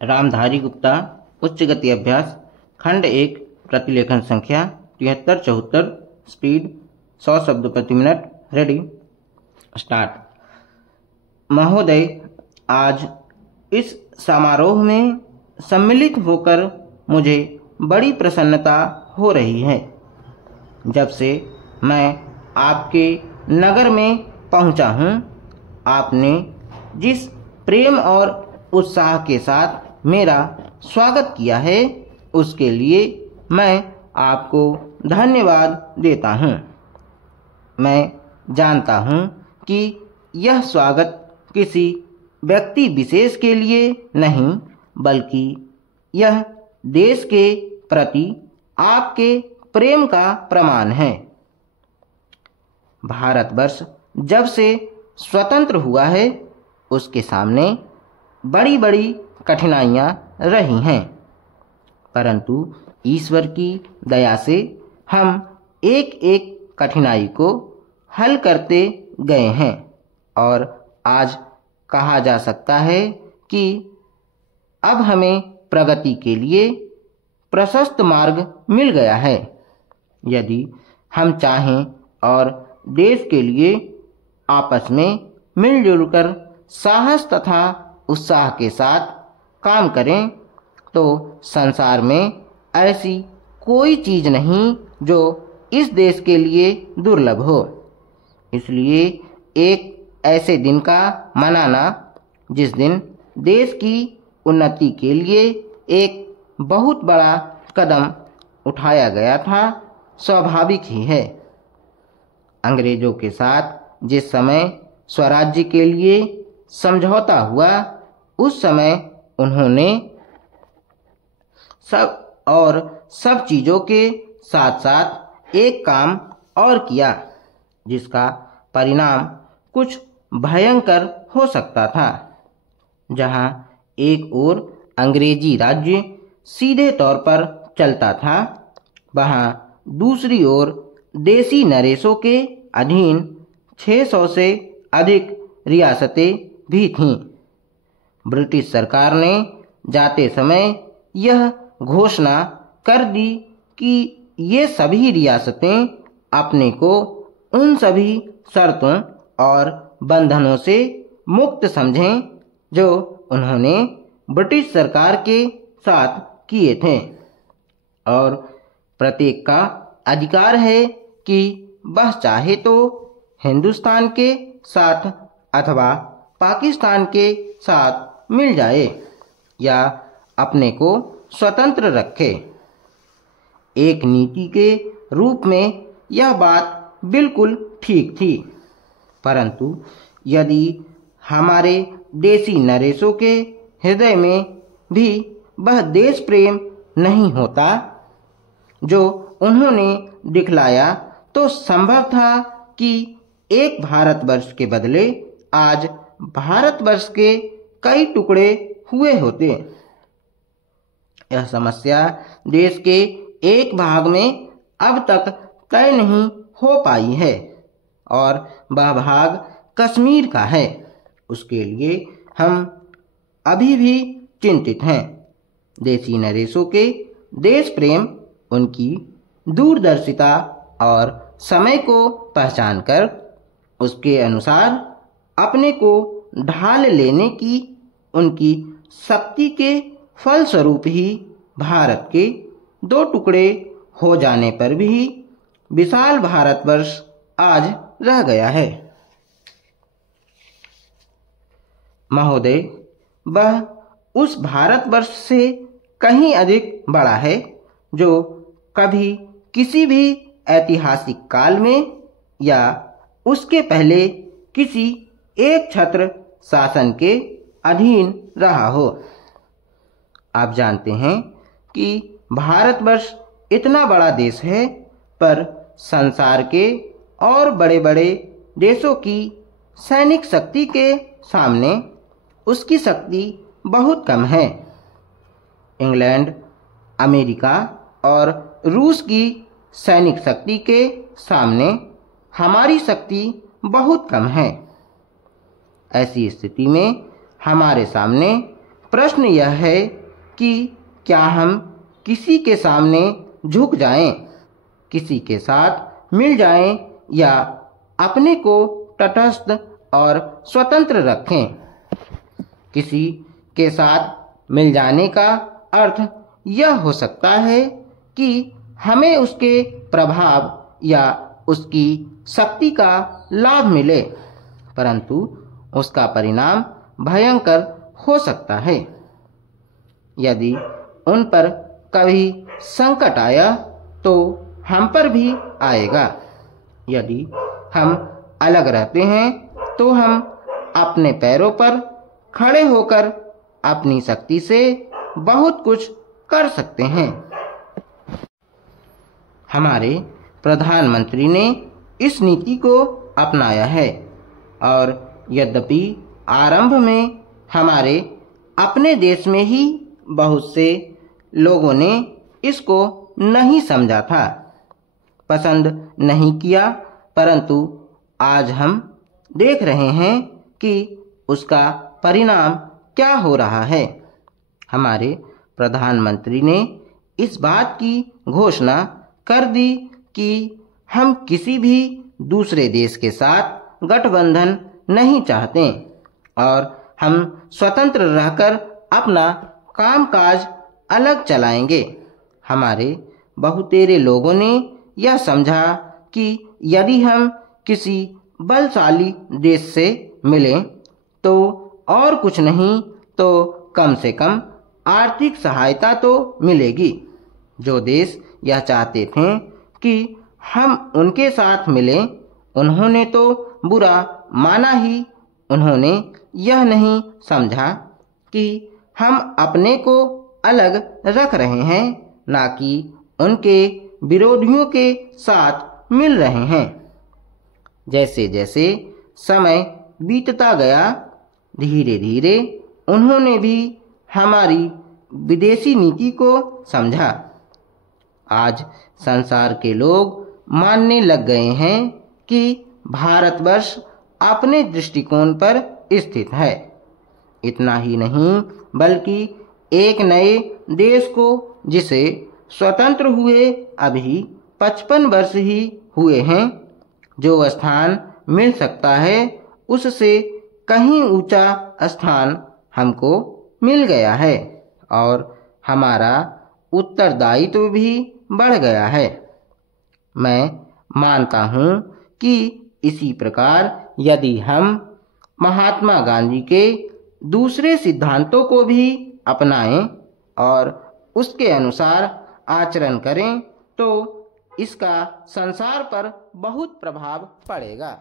रामधारी गुप्ता उच्च गति अभ्यास खंड 1 प्रतिलेखन संख्या 7374 स्पीड 100 शब्द प्रति मिनट। Ready start. महोदय, आज इस समारोह में सम्मिलित होकर मुझे बड़ी प्रसन्नता हो रही है। जब से मैं आपके नगर में पहुंचा हूं, आपने जिस प्रेम और उत्साह के साथ मेरा स्वागत किया है, उसके लिए मैं आपको धन्यवाद देता हूं। मैं जानता हूं कि यह स्वागत किसी व्यक्ति विशेष के लिए नहीं, बल्कि यह देश के प्रति आपके प्रेम का प्रमाण है। भारतवर्ष जब से स्वतंत्र हुआ है, उसके सामने बड़ी बड़ी कठिनाइयाँ रही हैं, परंतु ईश्वर की दया से हम एक एक कठिनाई को हल करते गए हैं और आज कहा जा सकता है कि अब हमें प्रगति के लिए प्रशस्त मार्ग मिल गया है। यदि हम चाहें और देश के लिए आपस में मिलजुल कर साहस तथा उत्साह के साथ काम करें, तो संसार में ऐसी कोई चीज़ नहीं जो इस देश के लिए दुर्लभ हो। इसलिए एक ऐसे दिन का मनाना जिस दिन देश की उन्नति के लिए एक बहुत बड़ा कदम उठाया गया था, स्वाभाविक ही है। अंग्रेजों के साथ जिस समय स्वराज्य के लिए समझौता हुआ, उस समय उन्होंने सब चीज़ों के साथ साथ एक काम और किया, जिसका परिणाम कुछ भयंकर हो सकता था। जहां एक ओर अंग्रेजी राज्य सीधे तौर पर चलता था, वहां दूसरी ओर देसी नरेशों के अधीन 600 से अधिक रियासतें भी थीं। ब्रिटिश सरकार ने जाते समय यह घोषणा कर दी कि ये सभी रियासतें अपने को उन सभी शर्तों और बंधनों से मुक्त समझें जो उन्होंने ब्रिटिश सरकार के साथ किए थे, और प्रत्येक का अधिकार है कि वह चाहे तो हिंदुस्तान के साथ अथवा पाकिस्तान के साथ मिल जाए या अपने को स्वतंत्र रखे। एक नीति के रूप में यह बात बिल्कुल ठीक थी, परंतु यदि हमारे देसी नरेशों के हृदय में भी वह देश प्रेम नहीं होता जो उन्होंने दिखलाया, तो संभव था कि एक भारतवर्ष के बदले आज भारतवर्ष के कई टुकड़े हुए होते। यह समस्या देश के एक भाग में अब तक तय नहीं हो पाई है, और वह भाग कश्मीर का है। उसके लिए हम अभी भी चिंतित हैं। देसी नरेशों के देश प्रेम, उनकी दूरदर्शिता और समय को पहचान कर उसके अनुसार अपने को ढाल लेने की उनकी शक्ति के फलस्वरूप ही भारत के 2 टुकड़े हो जाने पर भी विशाल भारतवर्ष आज रह गया है। महोदय, वह उस भारतवर्ष से कहीं अधिक बड़ा है जो कभी किसी भी ऐतिहासिक काल में या उसके पहले किसी एक छत्र शासन के अधीन रहा हो। आप जानते हैं कि भारतवर्ष इतना बड़ा देश है, पर संसार के और बड़े बड़े देशों की सैनिक शक्ति के सामने उसकी शक्ति बहुत कम है। इंग्लैंड, अमेरिका और रूस की सैनिक शक्ति के सामने हमारी शक्ति बहुत कम है। ऐसी स्थिति में हमारे सामने प्रश्न यह है कि क्या हम किसी के सामने झुक जाएं, किसी के साथ मिल जाएं या अपने को तटस्थ और स्वतंत्र रखें। किसी के साथ मिल जाने का अर्थ यह हो सकता है कि हमें उसके प्रभाव या उसकी शक्ति का लाभ मिले, परंतु उसका परिणाम भयंकर हो सकता है। यदि उन पर कभी संकट आया तो हम पर भी आएगा। यदि हम अलग रहते हैं तो हम अपने पैरों पर खड़े होकर अपनी शक्ति से बहुत कुछ कर सकते हैं। हमारे प्रधानमंत्री ने इस नीति को अपनाया है और यद्यपि आरंभ में हमारे अपने देश में ही बहुत से लोगों ने इसको नहीं समझा था, पसंद नहीं किया, परंतु आज हम देख रहे हैं कि उसका परिणाम क्या हो रहा है। हमारे प्रधानमंत्री ने इस बात की घोषणा कर दी कि हम किसी भी दूसरे देश के साथ गठबंधन नहीं चाहते और हम स्वतंत्र रहकर अपना कामकाज अलग चलाएंगे। हमारे बहुतेरे लोगों ने यह समझा कि यदि हम किसी बलशाली देश से मिलें तो और कुछ नहीं तो कम से कम आर्थिक सहायता तो मिलेगी। जो देश यह चाहते थे कि हम उनके साथ मिलें, उन्होंने तो बुरा माना ही। उन्होंने यह नहीं समझा कि हम अपने को अलग रख रहे हैं, ना कि उनके विरोधियों के साथ मिल रहे हैं। जैसे जैसे समय बीतता गया, धीरे धीरे उन्होंने भी हमारी विदेशी नीति को समझा। आज संसार के लोग मानने लग गए हैं कि भारतवर्ष अपने दृष्टिकोण पर स्थित है। इतना ही नहीं बल्कि एक नए देश को, जिसे स्वतंत्र हुए अभी 55 वर्ष ही हुए हैं, जो स्थान मिल सकता है उससे कहीं ऊंचा स्थान हमको मिल गया है और हमारा उत्तरदायित्व भी बढ़ गया है। मैं मानता हूँ कि इसी प्रकार यदि हम महात्मा गांधी के दूसरे सिद्धांतों को भी अपनाएं और उसके अनुसार आचरण करें तो इसका संसार पर बहुत प्रभाव पड़ेगा।